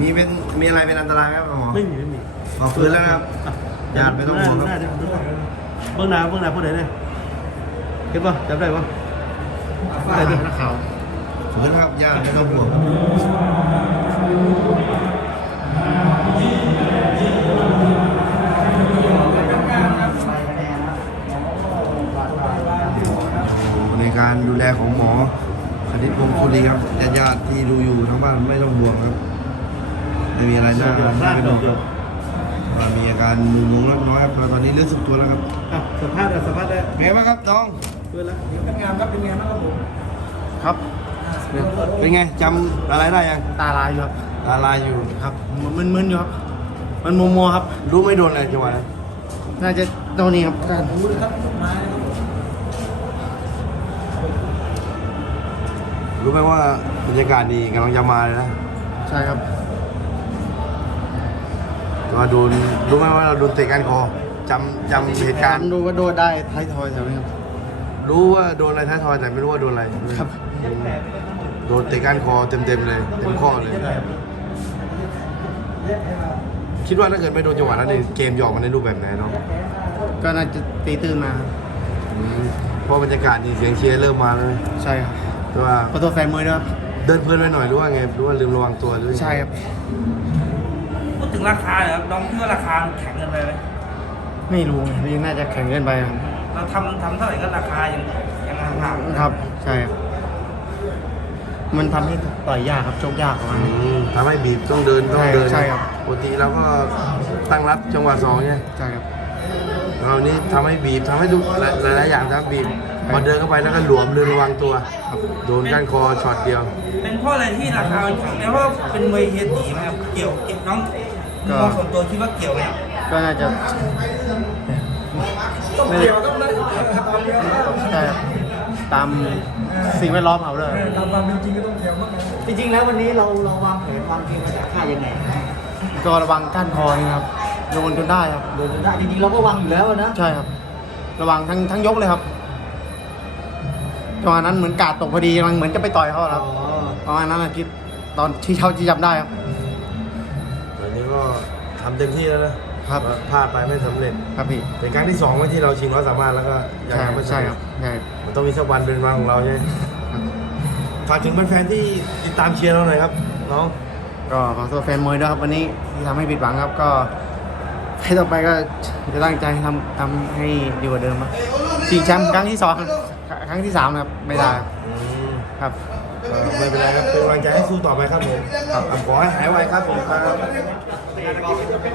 มีเป็นมีอะไรเป็นอันตรายไหมครับหมอไม่มีไม่มีขอฟื้นแล้วครับญาติไม่ต้องห่วงครับเบื้องหน้าเบื้องหน้าพวกไหนเนี่ยเห็นป่ะจับได้ป่ะได้ดูนักข่าวื้นครับยากไม่ต้องห่วงในการดูแลของหมอคณิตพงศ์คุรีครับญาติญาติที่ดูอยู่ทั้งบ้านไม่ต้องห่วงครับไม่มีอะไรน่าเป็นห่วงมีอาการมึนงงเล็กน้อยครับตอนนี้เลือดสุกตัวแล้วครับสภาพแตสภาพได้เป็นไงบ้างครับน้องเป็นแล้วเป็นงามครับเป็นง้ามครับผมครับเป็นไงจำตาลายได้ยังตาลายอยู่ครับ ตาลายอยู่ครับมึนๆอยู่ครับมันมัวๆครับ รู้ไม่โดนเลยจังหวะนั้นน่าจะตดนนี้ครับการรู้ไหมว่าบรรยากาศดีกำลังจะมาเลยนะใช่ครับเราโดนรู้ไหมว่าเราโดนเตะกันคอจำจำเหตุการณ์ดูว่าโดนได้ไทยทอยใช่ไหมครับรู้ว่าโดนอะไรท้ายทอยแต่ไม่รู้ว่าโดนอะไรครับโดนเตะก้านคอเต็มๆเลยเต็มข้อเลยคิดว่าถ้าเกิดไม่โดนจังหวะนั้นเกมยอมมันในรูปแบบไหนเนาะก็น่าจะตีตื่นมาเพราะบรรยากาศนี่เสียงเชียร์เริ่มมาเลยใช่ครับว่าขอโทษแฟนมวยนะเดินเพื่อนไปหน่อยรู้ว่าไงรู้ว่าลืมระวังตัวด้วยใช่ครับพูดถึงราคาเหรอครับน้องเพื่อราคาแข็งเงินไปไหมไม่รู้ยังน่าจะแข็งเงินไปราทำทำเท่าไหร่ก็ราคายังยังห่างครับ ใช่ครับมันทําให้ต่อยยากครับโชคยากครับทำให้บีบต้องเดินต้องเดินใช่ครับปกติเราก็ตั้งรับจังหวะสองใช่ใช่ครับเรานี้ทําให้บีบทําให้หลายหลายอย่างครับบีบพอเดินเข้าไปแล้วก็หลวมลืมระวังตัวโดนก้านคอช็อตเดียว เป็นเพราะอะไรที่ราคาแล้วก็เป็นเวทีตีมคับเกี่ยวเก็บน้องก็ส่วนตัวคิดว่าเกี่ยวไหมก็น่าจะต้องเกี่ยวต้องต่ตามสิ่งแวดล้อมเขาเลยตามความจริงก็ต้องแถวมากจริงจแล้ววันนี้เรา เราวางแผนวางจริมาจากค่ายยังไงก็ระวังก้านคอนครับโดนจนได้ครับโดนจนได้จริงๆเราก็วางอยู่แล้วนะใช่ครับระวังทั้งทั้งยกเลยครับประมาณนั้นเหมือนกาดตกพอดีมันเหมือนจะไปต่อยเขาแล้วประมาณนั้นนะคิดตอนที่เขาจีจำได้ครับตอนนี้ก็ทำเต็มที่แล้วนะพลาดพลาดไปไม่สําเร็จครับพี่ เป็นครั้งที่สองที่เราชิงความสามารถแล้วก็ยังไม่ใช่ครับใช่มันต้องมีสักวันเป็นวันของเราใช่ฝากถึงแฟนที่ติดตามเชียร์เราหน่อยครับน้อง ก็ขอโทษแฟนมวยด้วยครับวันนี้ที่ทำให้ผิดหวังครับก็ให้ต่อไปก็จะตั้งใจทำทำให้ดีกว่าเดิมครับชิงแชมป์ครั้งที่สองครั้งที่สามครับไม่ได้ครับไม่เป็นไรครับเป็นกำลังใจให้สู้ต่อไปครับผมขอให้หายไวครับผมครับ